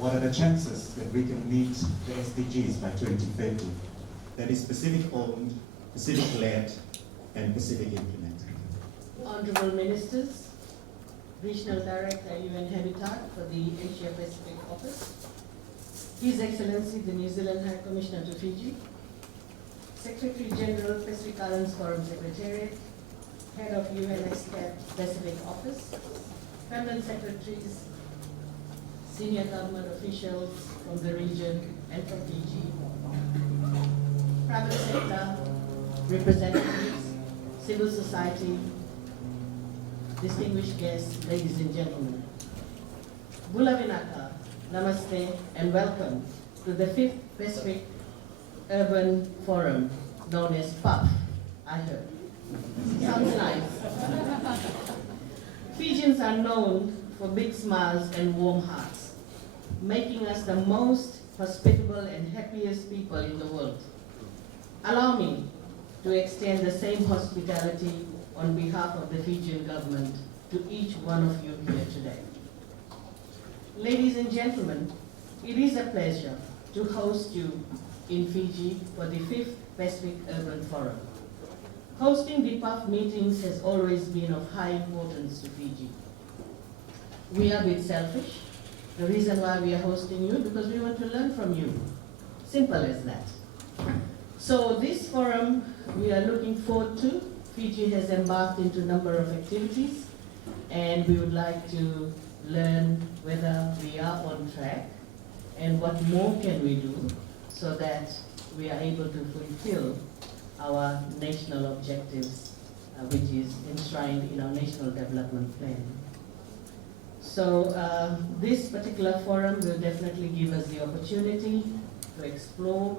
what are the chances that we can meet the SDGs by 2030? That is Pacific owned, Pacific led, and Pacific implemented. Honorable Ministers, Regional Director, UN Habitat for the Asia Pacific Office, His Excellency the New Zealand High Commissioner to Fiji, Secretary General Pacific Islands Forum Secretariat, Head of UNSCAP Pacific Office, Permanent Secretaries, Senior Government officials from the region and from Fiji, private sector representatives, civil society, distinguished guests, ladies and gentlemen. Bula Vinaka, namaste, and welcome to the 5th Pacific Urban Forum, known as PUF, I heard. Sounds nice. Fijians are known for big smiles and warm hearts, making us the most hospitable and happiest people in the world. Allow me to extend the same hospitality on behalf of the Fijian government to each one of you here today. Ladies and gentlemen, it is a pleasure to host you in Fiji for the 5th Pacific Urban Forum. Hosting the PUF meetings has always been of high importance to Fiji. We are a bit selfish. The reason why we are hosting you, because we want to learn from you. Simple as that. So this forum we are looking forward to. Fiji has embarked into a number of activities, and we would like to learn whether we are on track and what more can we do so that we are able to fulfill our national objectives, which is enshrined in our National Development Plan. So this particular forum will definitely give us the opportunity to explore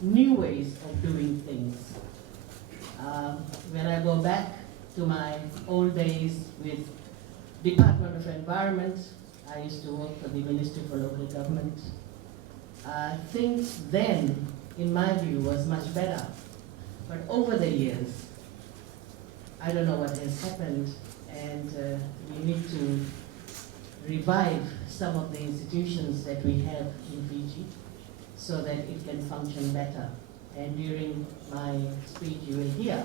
new ways of doing things. When I go back to my old days with Department of Environment, I used to work for the Ministry for Local Government. Things then, in my view, was much better. But over the years, I don't know what has happened, and we need to revive some of the institutions that we have in Fiji so that it can function better. And during my speech, you will hear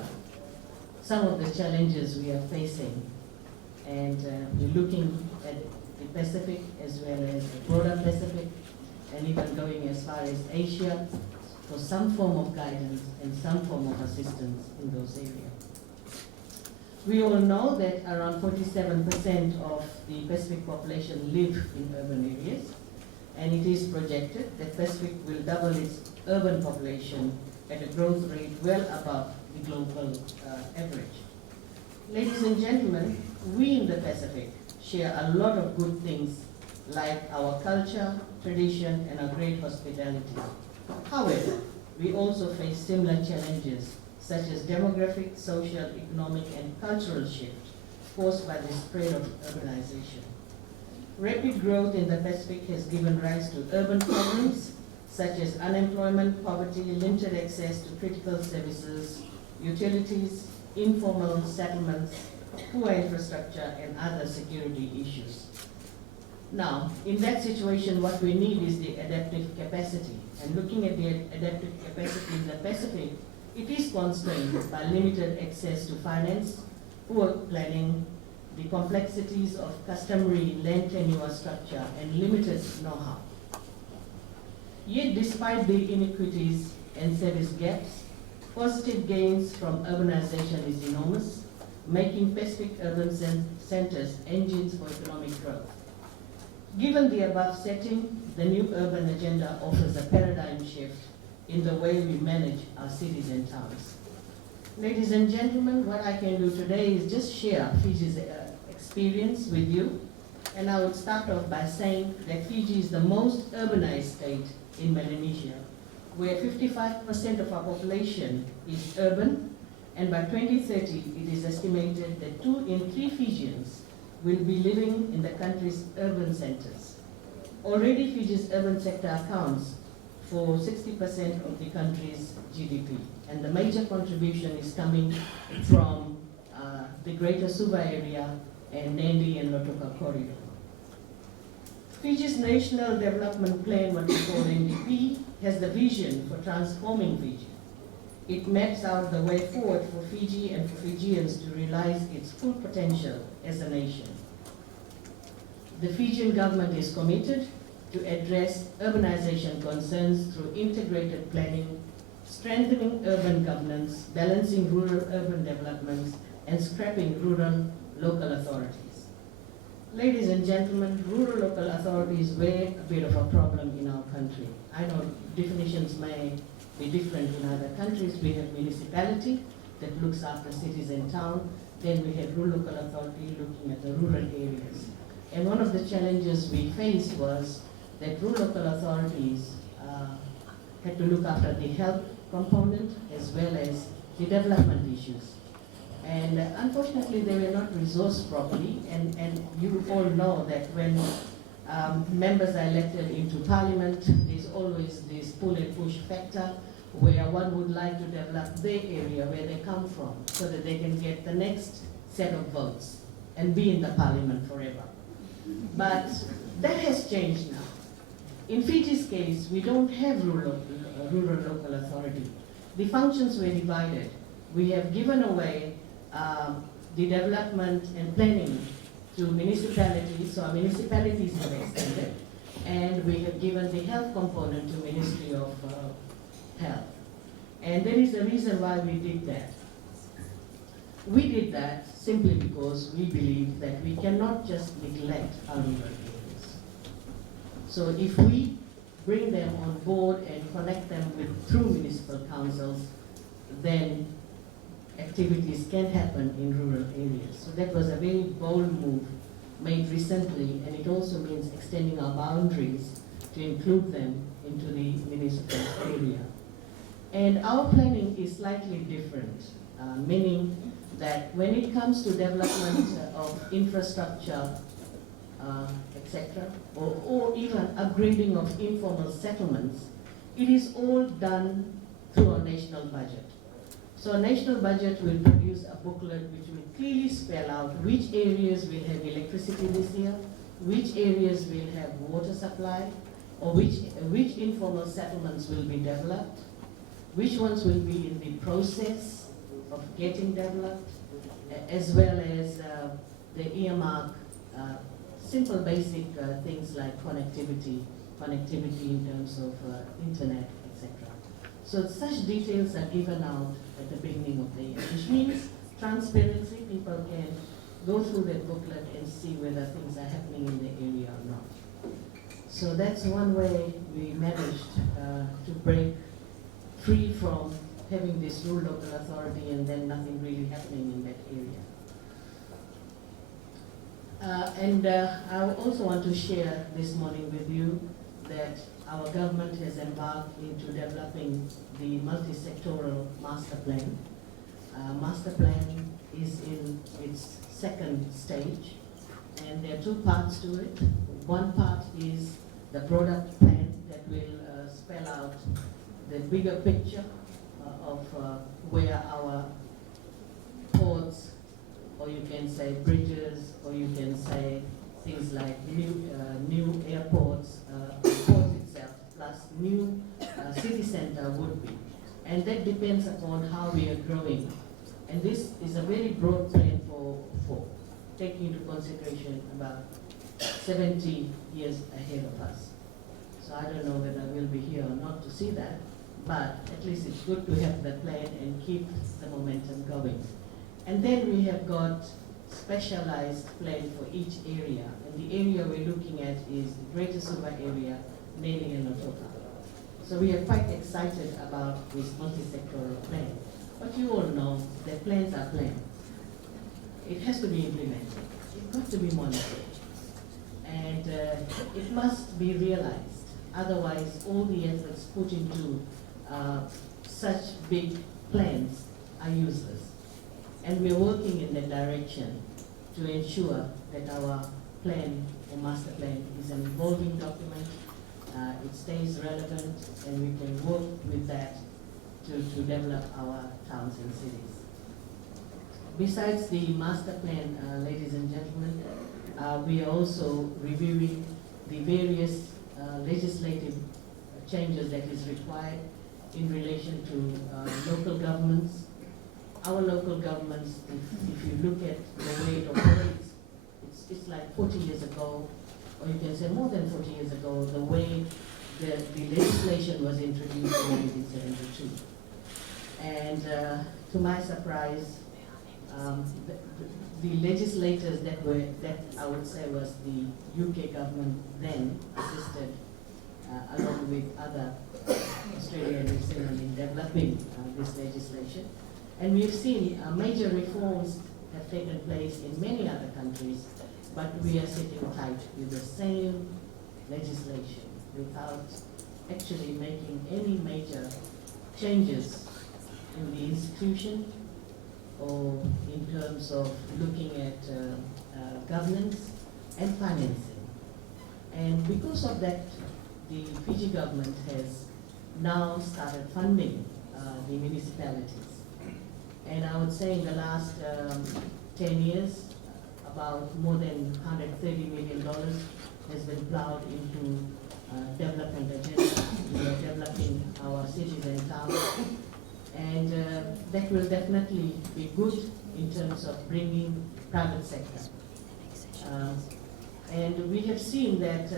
some of the challenges we are facing. And we're looking at the Pacific as well as the broader Pacific, and even going as far as Asia for some form of guidance and some form of assistance in those areas. We all know that around 47% of the Pacific population live in urban areas, and it is projected that Pacific will double its urban population at a growth rate well above the global average. Ladies and gentlemen, we in the Pacific share a lot of good things like our culture, tradition, and our great hospitality. However, we also face similar challenges such as demographic, social, economic, and cultural shift caused by the spread of urbanization. Rapid growth in the Pacific has given rise to urban problems such as unemployment, poverty, limited access to critical services, utilities, informal settlements, poor infrastructure, and other security issues. Now, in that situation, what we need is the adaptive capacity. And looking at the adaptive capacity in the Pacific, it is constrained by limited access to finance, poor planning, the complexities of customary land tenure structure, and limited know-how. Yet, despite the inequities and service gaps, positive gains from urbanization is enormous, making Pacific urban centers engines for economic growth. Given the above setting, the new urban agenda offers a paradigm shift in the way we manage our cities and towns. Ladies and gentlemen, what I can do today is just share Fiji's experience with you. And I would start off by saying that Fiji is the most urbanized state in Melanesia, where 55% of our population is urban, and by 2030, it is estimated that 2 in 3 Fijians will be living in the country's urban centers. Already, Fiji's urban sector accounts for 60% of the country's GDP, and the major contribution is coming from the Greater Suva area and Nadi and Lotoka corridor. Fiji's National Development Plan, what we call NDP, has the vision for transforming Fiji. It maps out the way forward for Fiji and for Fijians to realize its full potential as a nation. The Fijian government is committed to address urbanization concerns through integrated planning, strengthening urban governance, balancing rural-urban developments, and scrapping rural local authorities. Ladies and gentlemen, rural local authorities were a bit of a problem in our country. I know definitions may be different in other countries. We have municipality that looks after cities and towns. Then we have rural local authority looking at the rural areas. And one of the challenges we faced was that rural local authorities had to look after the health component as well as the development issues. And unfortunately, they were not resourced properly. And you all know that when members are elected into parliament, there's always this pull and push factor where one would like to develop their area where they come from so that they can get the next set of votes and be in the parliament forever. But that has changed now. In Fiji's case, we don't have rural local authority. The functions were divided. We have given away the development and planning to municipalities, so our municipalities have extended, and we have given the health component to Ministry of Health. And there is a reason why we did that. We did that simply because we believe that we cannot just neglect our rural areas. So if we bring them on board and connect them through municipal councils, then activities can happen in rural areas. So that was a very bold move made recently, and it also means extending our boundaries to include them into the municipal area. And our planning is slightly different, meaning that when it comes to development of infrastructure, etc., or even upgrading of informal settlements, it is all done through our national budget. So a national budget will produce a booklet which will clearly spell out which areas will have electricity this year, which areas will have water supply, or which informal settlements will be developed, which ones will be in the process of getting developed, as well as the earmark simple basic things like connectivity in terms of internet, etc. So such details are given out at the beginning of the year, which means transparency. People can go through that booklet and see whether things are happening in the area or not. So that's one way we managed to break free from having this rural local authority and then nothing really happening in that area. I also want to share this morning with you that our government has embarked into developing the multi-sectoral master plan. Master plan is in its second stage, and there are two parts to it. One part is the product plan that will spell out the bigger picture of where our ports, or you can say bridges, or you can say things like new airports, ports itself, plus new city center would be. And that depends upon how we are growing. And this is a very broad plan for taking into consideration about 70 years ahead of us. So I don't know whether we'll be here or not to see that, but at least it's good to have the plan and keep the momentum going. And then we have got specialized plan for each area. And the area we're looking at is the Greater Suva area, Nadi and Otoka. So we are quite excited about this multi-sectoral plan. But you all know that plans are plans. It has to be implemented. It's got to be monitored. And it must be realized. Otherwise, all the efforts put into such big plans are useless. And we're working in that direction to ensure that our plan or master plan is an evolving document, it stays relevant, and we can work with that to develop our towns and cities. Besides the master plan, ladies and gentlemen, we are also reviewing the various legislative changes that is required in relation to local governments. Our local governments, if you look at the way it operates, it's like 40 years ago, or you can say more than 40 years ago, the way the legislation was introduced in 1972. And to my surprise, the legislators that I would say was the UK government then assisted along with other Australia and New Zealand in developing this legislation. And we've seen major reforms have taken place in many other countries, but we are sitting tight with the same legislation without actually making any major changes in the institution or in terms of looking at governance and financing. And because of that, the Fiji government has now started funding the municipalities. And I would say in the last 10 years, about more than $130 million has been plowed into development agenda. We are developing our cities and towns. And that will definitely be good in terms of bringing private sector. And we have seen that,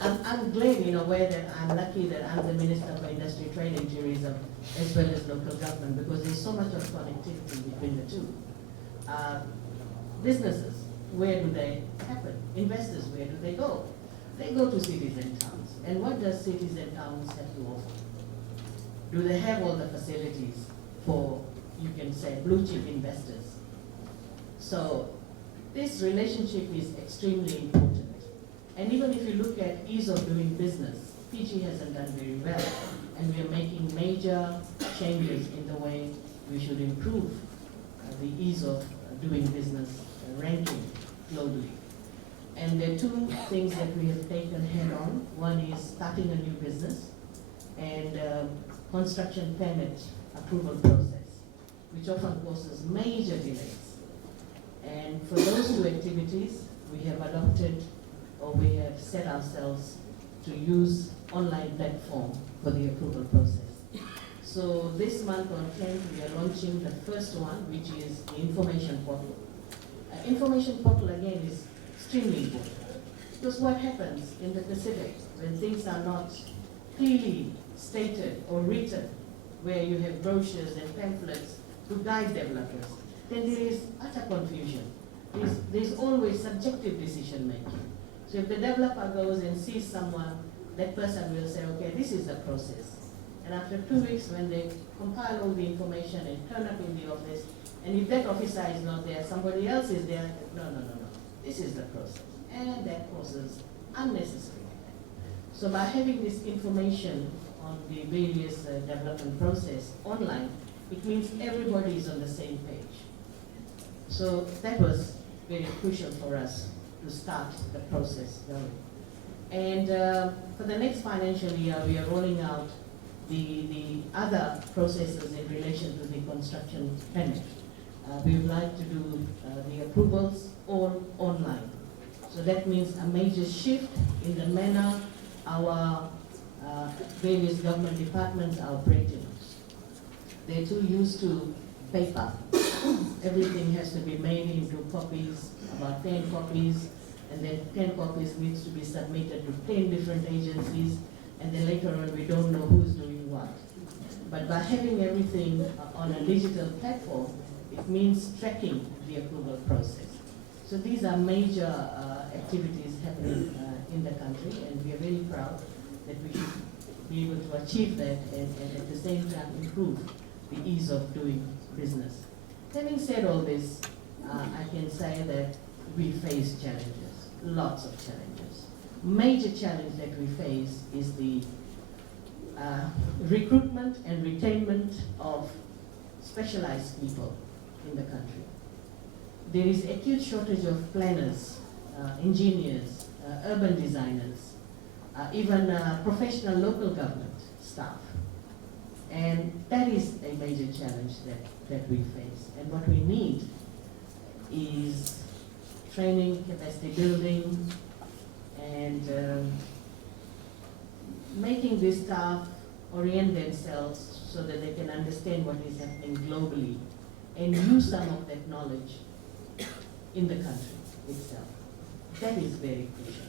I'm glad in a way that I'm lucky that I'm the Minister for Industry, Trade and Tourism as well as local government, because there's so much of connectivity between the two. Businesses, where do they happen? Investors, where do they go? They go to cities and towns. And what does cities and towns have to offer? Do they have all the facilities for, you can say, blue chip investors? So this relationship is extremely important. And even if you look at ease of doing business, Fiji hasn't done very well. And we are making major changes in the way we should improve the ease of doing business ranking globally. And there are two things that we have taken head on. One is starting a new business and construction permit approval process, which often causes major delays. And for those two activities, we have adopted or we have set ourselves to use online platform for the approval process. So this month on 10th, we are launching the first one, which is the information portal. Information portal, again, is extremely important. Because what happens in the Pacific when things are not clearly stated or written, where you have brochures and pamphlets to guide developers, then there is utter confusion. There's always subjective decision making. So if the developer goes and sees someone, that person will say, okay, this is the process. And after 2 weeks, when they compile all the information and turn up in the office, and if that officer is not there, somebody else is there, no, this is the process. And that causes unnecessary. So by having this information on the various development process online, it means everybody is on the same page. So that was very crucial for us to start the process going. And for the next financial year, we are rolling out the other processes in relation to the construction permit. We would like to do the approvals all online. So that means a major shift in the manner our various government departments are operating. They're too used to paper. Everything has to be made into copies, about 10 copies, and then 10 copies needs to be submitted to 10 different agencies, and then later on we don't know who's doing what. But by having everything on a digital platform, it means tracking the approval process. So these are major activities happening in the country, and we are very proud that we should be able to achieve that and at the same time improve the ease of doing business. Having said all this, I can say that we face challenges, lots of challenges. Major challenge that we face is the recruitment and retainment of specialized people in the country. There is acute shortage of planners, engineers, urban designers, even professional local government staff. And that is a major challenge that we face. And what we need is training, capacity building, and and making the staff orient themselves so that they can understand what is happening globally and use some of that knowledge in the country itself. That is very crucial.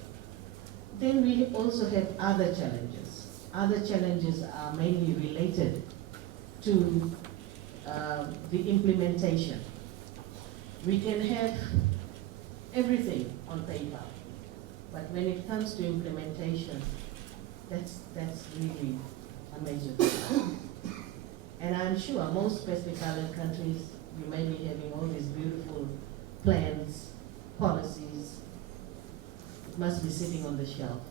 Then we also have other challenges. Other challenges are mainly related to the implementation. We can have everything on paper, but when it comes to implementation, that's really a major problem. And I'm sure most Pacific Island countries, you may be having all these beautiful plans, policies, it must be sitting on the shelf.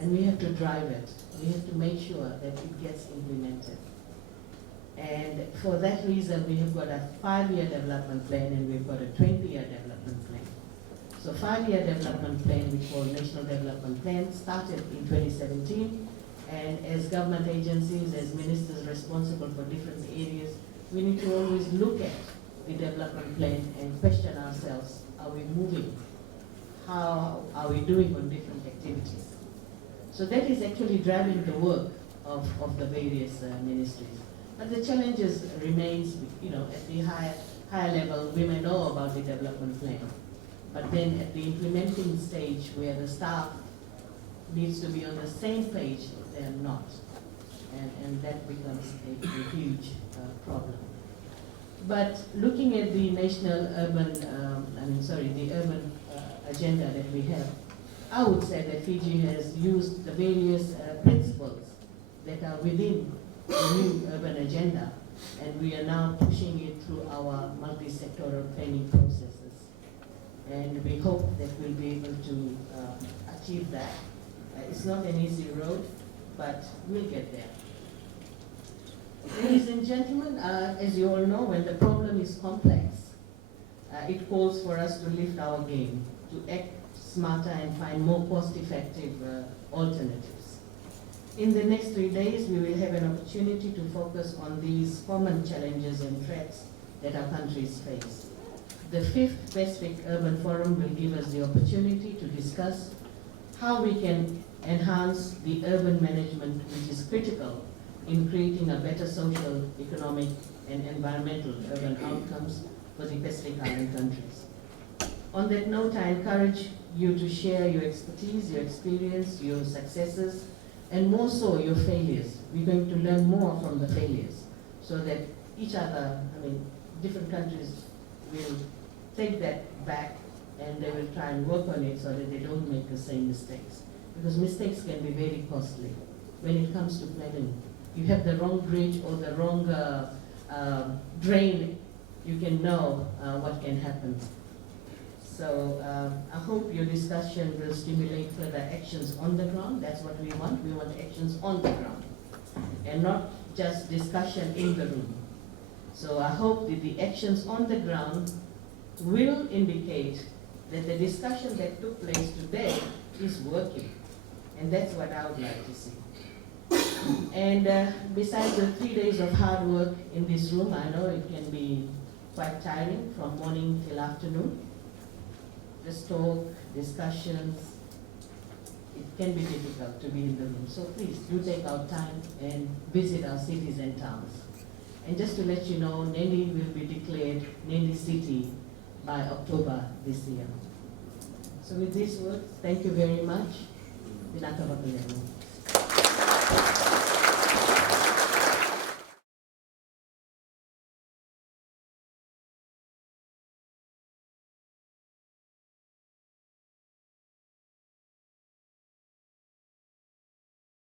And we have to drive it. We have to make sure that it gets implemented. And for that reason, we have got a 5-year development plan and we've got a 20-year development plan. So 5-year development plan, we call National Development Plan, started in 2017. And as government agencies, as ministers responsible for different areas, we need to always look at the development plan and question ourselves, are we moving? How are we doing on different activities? So that is actually driving the work of the various ministries. But the challenges remains, at the higher level, we may know about the development plan. But then at the implementing stage where the staff needs to be on the same page, they're not. And that becomes a huge problem. But looking at the national urban, the urban agenda that we have, I would say that Fiji has used the various principles that are within the new urban agenda, and we are now pushing it through our multi-sectoral planning processes. And we hope that we'll be able to achieve that. It's not an easy road, but we'll get there. Ladies and gentlemen, as you all know, when the problem is complex, it calls for us to lift our game, to act smarter and find more cost-effective alternatives. In the next 3 days, we will have an opportunity to focus on these common challenges and threats that our countries face. The 5th Pacific Urban Forum will give us the opportunity to discuss how we can enhance the urban management, which is critical in creating a better social, economic, and environmental urban outcomes for the Pacific Island countries. On that note, I encourage you to share your expertise, your experience, your successes, and more so your failures. We're going to learn more from the failures so that each other, different countries will take that back and they will try and work on it so that they don't make the same mistakes. Because mistakes can be very costly when it comes to planning. You have the wrong bridge or the wrong drain, you can know what can happen. So I hope your discussion will stimulate further actions on the ground. That's what we want. We want actions on the ground and not just discussion in the room. So I hope that the actions on the ground will indicate that the discussion that took place today is working. And that's what I would like to see. And besides the 3 days of hard work in this room, I know it can be quite tiring from morning till afternoon. Just talk, discussions, it can be difficult to be in the room. So please do take out time and visit our cities and towns. And just to let you know, Nadi will be declared Nadi City by October this year. So with these words, thank you very much. Pinaka Bakalero.